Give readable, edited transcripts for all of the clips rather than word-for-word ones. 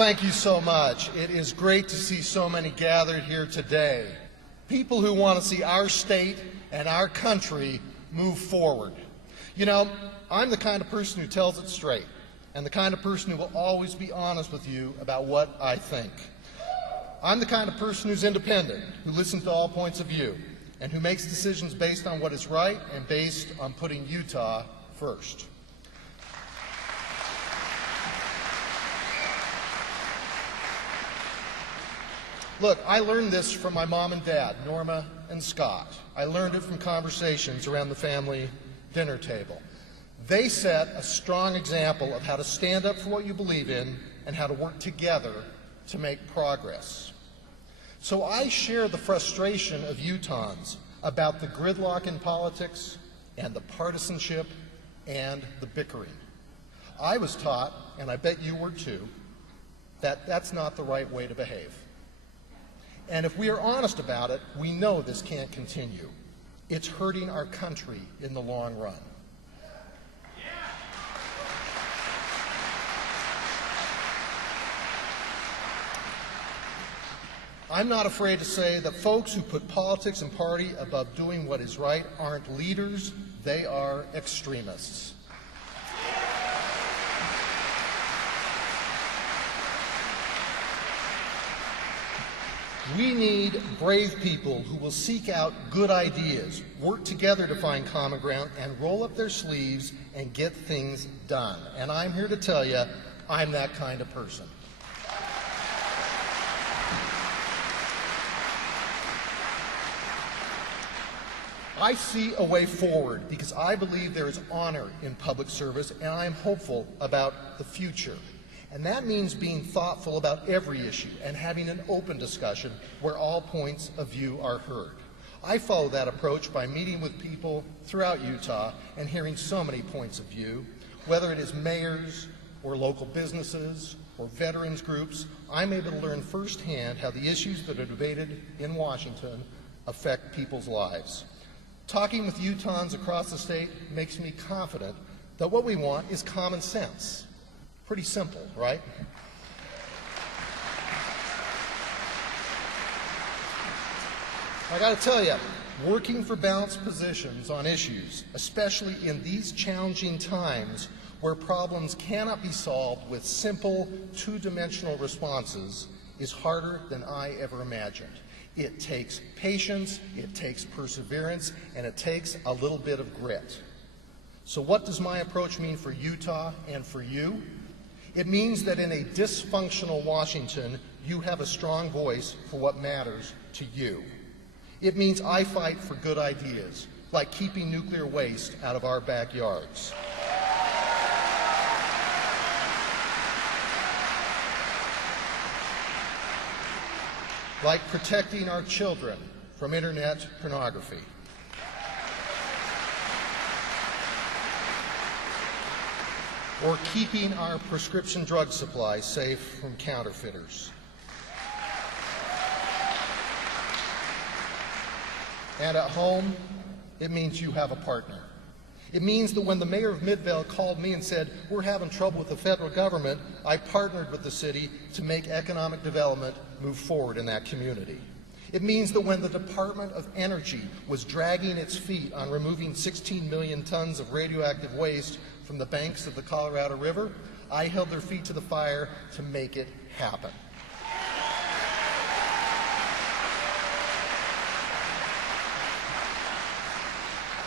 thank you so much. It is great to see so many gathered here today. People who want to see our state and our country move forward. You know, I'm the kind of person who tells it straight, and the kind of person who will always be honest with you about what I think. I'm the kind of person who's independent, who listens to all points of view, and who makes decisions based on what is right and based on putting Utah first. Look, I learned this from my mom and dad, Norma and Scott. I learned it from conversations around the family dinner table. They set a strong example of how to stand up for what you believe in and how to work together to make progress. So I share the frustration of Utahns about the gridlock in politics and the partisanship and the bickering. I was taught, and I bet you were too, that that's not the right way to behave. And if we are honest about it, we know this can't continue. It's hurting our country in the long run. I'm not afraid to say that folks who put politics and party above doing what is right aren't leaders, they are extremists. We need brave people who will seek out good ideas, work together to find common ground, and roll up their sleeves and get things done. And I'm here to tell you, I'm that kind of person. I see a way forward because I believe there is honor in public service, and I am hopeful about the future. And that means being thoughtful about every issue and having an open discussion where all points of view are heard. I follow that approach by meeting with people throughout Utah and hearing so many points of view. Whether it is mayors or local businesses or veterans groups, I'm able to learn firsthand how the issues that are debated in Washington affect people's lives. Talking with Utahns across the state makes me confident that what we want is common sense. Pretty simple, right? I got to tell you, working for balanced positions on issues, especially in these challenging times where problems cannot be solved with simple, two-dimensional responses, is harder than I ever imagined. It takes patience, it takes perseverance, and it takes a little bit of grit. So what does my approach mean for Utah and for you? It means that in a dysfunctional Washington, you have a strong voice for what matters to you. It means I fight for good ideas, like keeping nuclear waste out of our backyards. Like protecting our children from internet pornography. Or keeping our prescription drug supply safe from counterfeiters. And at home, it means you have a partner. It means that when the mayor of Midvale called me and said, we're having trouble with the federal government, I partnered with the city to make economic development move forward in that community. It means that when the Department of Energy was dragging its feet on removing 16 million tons of radioactive waste from the banks of the Colorado River, I held their feet to the fire to make it happen.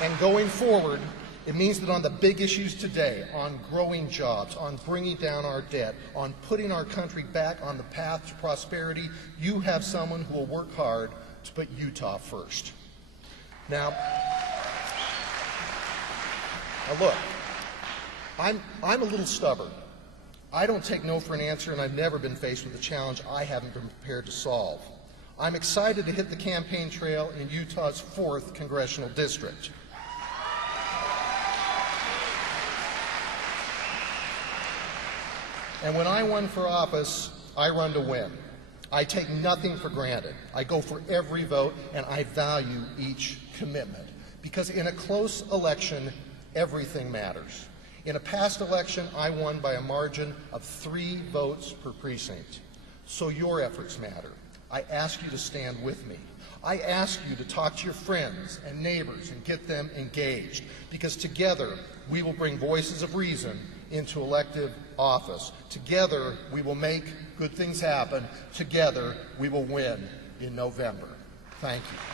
And going forward, it means that on the big issues today, on growing jobs, on bringing down our debt, on putting our country back on the path to prosperity, you have someone who will work hard to put Utah first. Now look, I'm a little stubborn. I don't take no for an answer, and I've never been faced with a challenge I haven't been prepared to solve. I'm excited to hit the campaign trail in Utah's 4th Congressional District. And when I run for office, I run to win. I take nothing for granted. I go for every vote, and I value each commitment. Because in a close election, everything matters. In a past election, I won by a margin of 3 votes per precinct. So your efforts matter. I ask you to stand with me. I ask you to talk to your friends and neighbors and get them engaged, because together we will bring voices of reason into elective office. Together we will make good things happen. Together we will win in November. Thank you.